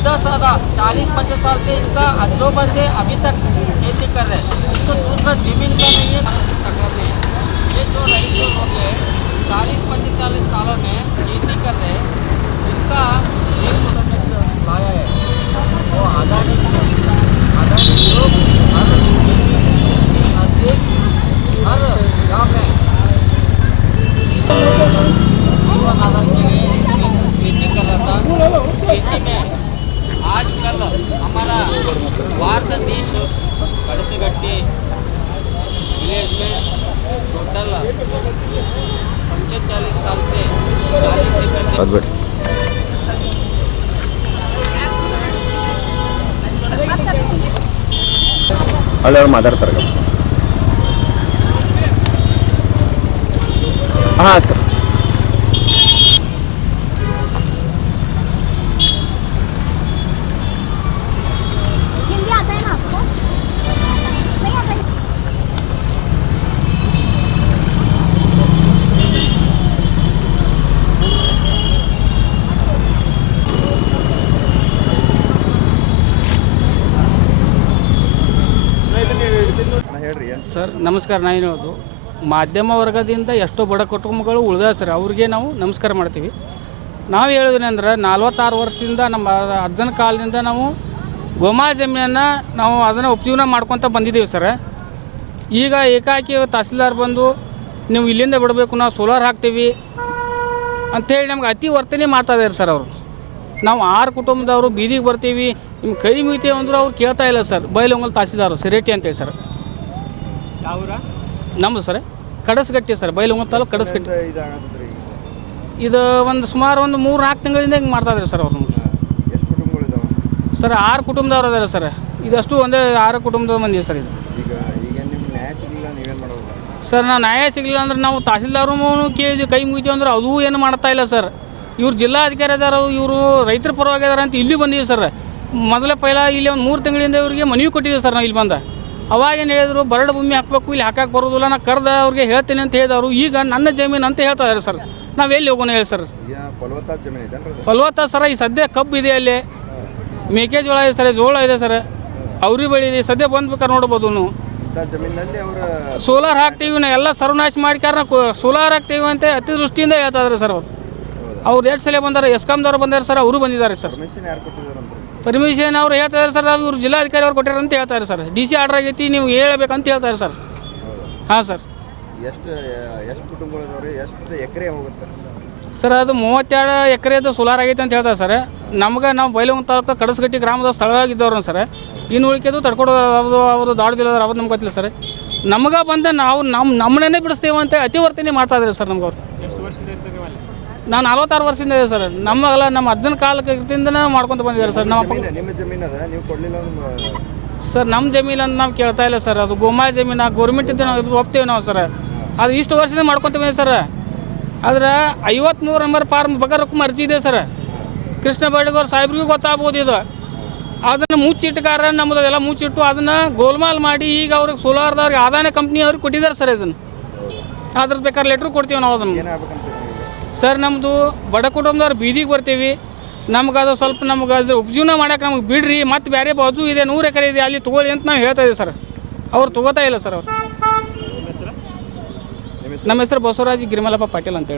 सादा चालीस पचास साल से इनका अजोबा से अभी तक खेती कर रहे हैं। इनको दूसरा ज़मीन का नहीं है कर रहे हैं। ये जो रईत लोग हैं, चालीस पचास चालीस सालों में खेती कर रहे हैं, इनका एक प्रोजेक्ट लाया है, वो आदानी आदानी ग्रुप हर हर गाँव में जीवन के लिए खेती कर रहा था। खेती में हमारा भारत देश कड़सगट्टी विलेज में टोटल चालीस साल से चालीस एकड़ ಅದ್ಬಿಡಿ ಅಲ್ಲವ್ರು ಮಾತಾಡ್ತಾರೆ ಹಾಂ ಸರ್ ಸರ್, ನಮಸ್ಕಾರ ನಾನು ಹೇಳೋದು ಮಾಧ್ಯಮ ವರ್ಗದಿಂದ ಎಷ್ಟೋ ಬಡ ಕುಟುಂಬಗಳು ಉಳಿದ ಸರ್, ಅವ್ರಿಗೆ ನಾವು ನಮಸ್ಕಾರ ಮಾಡ್ತೀವಿ. ನಾವು ಹೇಳೋದೇನೆಂದ್ರೆ ನಲ್ವತ್ತಾರು ವರ್ಷದಿಂದ ನಮ್ಮ ಅಜ್ಜನ ಕಾಲದಿಂದ ನಾವು ಗೋಮಾ ಜಮೀನನ್ನು ನಾವು ಅದನ್ನು ಉಪಜೀವನ ಮಾಡ್ಕೊತ ಬಂದಿದ್ದೀವಿ ಸರ್. ಈಗ ಏಕಾಕಿ ತಹಸೀಲ್ದಾರ್ ಬಂದು ನೀವು ಇಲ್ಲಿಂದ ಬಿಡಬೇಕು, ನಾವು ಸೋಲಾರ್ ಹಾಕ್ತೀವಿ ಅಂಥೇಳಿ ನಮ್ಗೆ ಅತಿ ವರ್ತನೆ ಮಾಡ್ತಾ ಇದ್ದಾರೆ ಸರ್ ಅವರು. ನಾವು ಆರು ಕುಟುಂಬದವರು ಬೀದಿಗೆ ಬರ್ತೀವಿ ನಿಮ್ಮ ಕೈ ಮುಗಿತೀವಿ ಅಂದರೂ ಅವ್ರು ಕೇಳ್ತಾ ಇಲ್ಲ ಸರ್ ಬೈಲೊಂಗಲ್ ತಹಸೀಲ್ದಾರು, ಸಿರೇಟಿ ಅಂತೇಳಿ ಸರ್. ನಮ್ಮದು ಸರ್ ಕಡಸ್ಗಟ್ಟಿ ಸರ್ ಬೈಲೊಂಗಲ್ ತಾಲೂಕು ಕಡಸ್ಗಟ್ಟಿ. ಇದಾಗತ್ತದ್ರಿ ಇದು ಒಂದು ಸುಮಾರು ಒಂದು ಮೂರು ನಾಲ್ಕು ತಿಂಗಳಿಂದ ಹಿಂಗೆ ಮಾಡ್ತಾ ಇದ್ರಿ ಸರ್ ಅವ್ರು ನಮಗೆ. ಎಷ್ಟು ಕುಟುಂಬಗಳು ಇದಾವೆ? ಸರ್ ಆರು ಕುಟುಂಬದವ್ರು ಅದಾರೆ ಸರ್ ಇದಷ್ಟು ಒಂದೇ ಆರು ಕುಟುಂಬದ ಮಂದಿ ಸರ್ ಇದು. ಈಗ ಈಗ ನಿಮ್ಮ ನ್ಯಾಯ ಸಿಗಲಿಲ್ಲ ನೀವೇನು ಮಾಡೋದು? ಸರ್ ನಾವು ನ್ಯಾಯ ಸಿಗಲಿಲ್ಲ ಅಂದ್ರೆ ನಾವು ತಹಸೀಲ್ದಾರು ಕೇಳಿದ್ವಿ ಕೈ ಮುಗಿತೀವಿ ಅಂದ್ರೆ ಅದೂ ಏನು ಮಾಡ್ತಾ ಇಲ್ಲ ಸರ್. ಇವ್ರು ಜಿಲ್ಲಾಧಿಕಾರಿ ಅದಾರ ಇವರು ರೈತರ ಪರವಾಗಿ ಅದಾರ ಅಂತ ಇಲ್ಲಿ ಬಂದಿದ್ದೀವಿ ಸರ್. ಮೊದಲೇ ಪೈಲ ಇಲ್ಲಿ ಒಂದು ಮೂರು ತಿಂಗಳಿಂದ ಇವರಿಗೆ ಮನವಿ ಕೊಟ್ಟಿದ್ದೀವಿ ಸರ್ ನಾವು ಇಲ್ಲಿ ಬಂದ. ಅವಾಗ ಏನು ಹೇಳಿದ್ರು ಬರಡು ಭೂಮಿ ಹಾಕ್ಬೇಕು ಇಲ್ಲಿ ಹಾಕಕ್ಕೆ ಬರೋದಿಲ್ಲ ನಾ ಕರೆದ ಅವ್ರಿಗೆ ಹೇಳ್ತೀನಿ ಅಂತ ಹೇಳಿದವರು. ಈಗ ನನ್ನ ಜಮೀನು ಅಂತ ಹೇಳ್ತಾ ಇದ್ದಾರೆ ಸರ್. ನಾವು ಎಲ್ಲಿ ಹೋಗೋಣ ಹೇಳಿ ಸರ್? ಫಲವತ್ತ ಸರ ಈ ಸದ್ಯ ಕಬ್ಬು ಇದೆ ಅಲ್ಲಿ. ಮೇಕೆಜೋಳ ಇದೆ ಸರ್ ಜೋಳ ಇದೆ ಸರ್. ಅವ್ರಿ ಬೆಳೆ ಇದೆ ಸದ್ಯ ಬಂದ್ಬೇಕಾರೆ ನೋಡ್ಬೋದು ನೀವು ಸೋಲಾರ್ ಹಾಕ್ತೀವಿ ನಾ ಎಲ್ಲ ಸರ್ವನಾಶ ಮಾಡಿಕಾರ ಸೋಲಾರ್ ಹಾಕ್ತೀವಿ ಅಂತ ಅತಿ ದೃಷ್ಟಿಯಿಂದ ಹೇಳ್ತಾ ಇದಾರೆ ಸರ್ ಅವ್ರು. ಅವ್ರು ಎರಡು ಸಲ ಬಂದಾರೆ ಎಸ್ಕಾಮ್ದವ್ರು ಬಂದಾರೆ ಸರ್ ಅವರು ಬಂದಿದ್ದಾರೆ ಸರ್. ಪರ್ಮಿಷನ್ ಅವ್ರು ಹೇಳ್ತಾ ಇದ್ದಾರೆ ಸರ್ ಅದು ಇವ್ರು ಜಿಲ್ಲಾಧಿಕಾರಿ ಅವ್ರು ಕೊಟ್ಟಾರೆ ಅಂತ ಹೇಳ್ತಾರೆ ಸರ್. ಡಿ ಸಿ ಆರ್ಡರ್ ಆಗೈತಿ ನೀವು ಹೇಳ್ಬೇಕಂತ ಹೇಳ್ತಾರೆ ಸರ್. ಹಾಂ ಸರ್. ಎಷ್ಟು ಎಷ್ಟು ಕುಟುಂಬಗಳು ಎಷ್ಟು ಎಕರೆ ಹೋಗುತ್ತೆ? ಸರ್ ಅದು ಮೂವತ್ತೆರಡು ಎಕರೆದು ಸೋಲಾರ್ ಆಗೈತೆ ಅಂತ ಹೇಳ್ತಾರೆ ಸರ್. ನಮ್ಗೆ ನಾವು ಬೈಲೊಂಗ್ ತಾಲೂಕು ಕಡಸಗಟ್ಟಿ ಗ್ರಾಮದ ಸ್ಥಳವಾಗಿದ್ದವ್ರನ್ನ ಸರ್. ಇನ್ನು ಉಳಿಕೆದು ತಡ್ಕೊಡೋದು ಅವರು ಅವರು ದಾಡ್ದಿಲ್ಲ ಅವ್ರು ನಮ್ಗೆ ಗೊತ್ತಿಲ್ಲ ಸರ್. ನಮ್ಗೆ ಬಂದ ನಾವು ನಮ್ಮ ನಮ್ಮನ್ನೇ ಬಿಡಿಸ್ತೇವೆ ಅಂತ ಅತಿವರ್ತನೆ ಮಾಡ್ತಾ ಇದ್ದಾರೆ ಸರ್ ನಮ್ಗೆ ಅವ್ರು ನಾನು ನಲ್ವತ್ತಾರು ವರ್ಷದಿಂದ ಇದೆ ಸರ್. ನಮಗೆಲ್ಲ ನಮ್ಮ ಅಜ್ಜನ ಕಾಲದಿಂದನೇ ಮಾಡ್ಕೊಂತ ಬಂದಿದ್ದಾರೆ ಸರ್. ನಮ್ಮ ಅಪ್ಪ ನಿಮ್ಮ ಜಮೀನು ಅದ ನೀವು ಕೊಡಲಿಲ್ಲ ಸರ್ ನಮ್ಮ ಜಮೀನು ಅಂತ ನಾವು ಕೇಳ್ತಾ ಇಲ್ಲ ಸರ್. ಅದು ಗೋಮಾ ಜಮೀನ ಗೌರ್ಮೆಂಟ್ ಇದ್ದು ನಾವು ಒಪ್ತೇವೆ ನಾವು ಸರ್. ಅದು ಇಷ್ಟು ವರ್ಷದಿಂದ ಮಾಡ್ಕೊತೀವಿ ಸರ್. ಆದ್ರೆ ಐವತ್ಮೂರು ನಂಬರ್ ಫಾರ್ಮ್ ಬಗರಕ್ಕೂ ಅರ್ಜಿ ಇದೆ ಸರ್. ಕೃಷ್ಣ ಬಡ್ಗವ್ರ ಸಾಹೇಬ್ರಿಗೂ ಗೊತ್ತಾಗ್ಬೋದು ಇದು. ಅದನ್ನು ಮುಚ್ಚಿಟ್ಟಕಾರ ನಮ್ಮದು ಎಲ್ಲ ಮುಚ್ಚಿಟ್ಟು ಅದನ್ನು ಗೋಲ್ಮಾಲ್ ಮಾಡಿ ಈಗ ಅವ್ರಿಗೆ ಸೋಲಾರ್ದವ್ರಿಗೆ ಆದಾಯ ಕಂಪ್ನಿ ಅವ್ರಿಗೆ ಕೊಟ್ಟಿದ್ದಾರೆ ಸರ್ ಇದನ್ನು. ಅದ್ರ ಬೇಕಾದ್ರೆ ಲೆಟ್ರ್ ಕೊಡ್ತೀವಿ ನಾವು ಅದನ್ನು. ಸರ್ ನಮ್ಮದು ಬಡ ಕುಟುಂಬದವ್ರು ಬೀದಿಗೆ ಬರ್ತೀವಿ. ನಮ್ಗೆ ಅದು ಸ್ವಲ್ಪ ನಮ್ಗೆ ಅದ್ರ ಉಪಜೀವನ ಮಾಡಕ್ಕೆ ನಮ್ಗೆ ಬಿಡ್ರಿ ಮತ್ತು ಬೇರೆ ಬಾಜು ಇದೆ ನೂರು ಎಕರೆ ಇದೆ ಅಲ್ಲಿ ತೊಗೊಳ್ಳಿ ಅಂತ ನಾವು ಹೇಳ್ತಾ ಇದ್ದೀವಿ ಸರ್. ಅವ್ರು ತೊಗೋತಾ ಇಲ್ಲ ಸರ್ ಅವ್ರು. ನಮ್ಮ ಹೆಸರು? ಬಸವರಾಜ್ ಗಿರಿಮಲಪ್ಪ ಪಾಟೀಲ್ ಅಂತೇಳಿ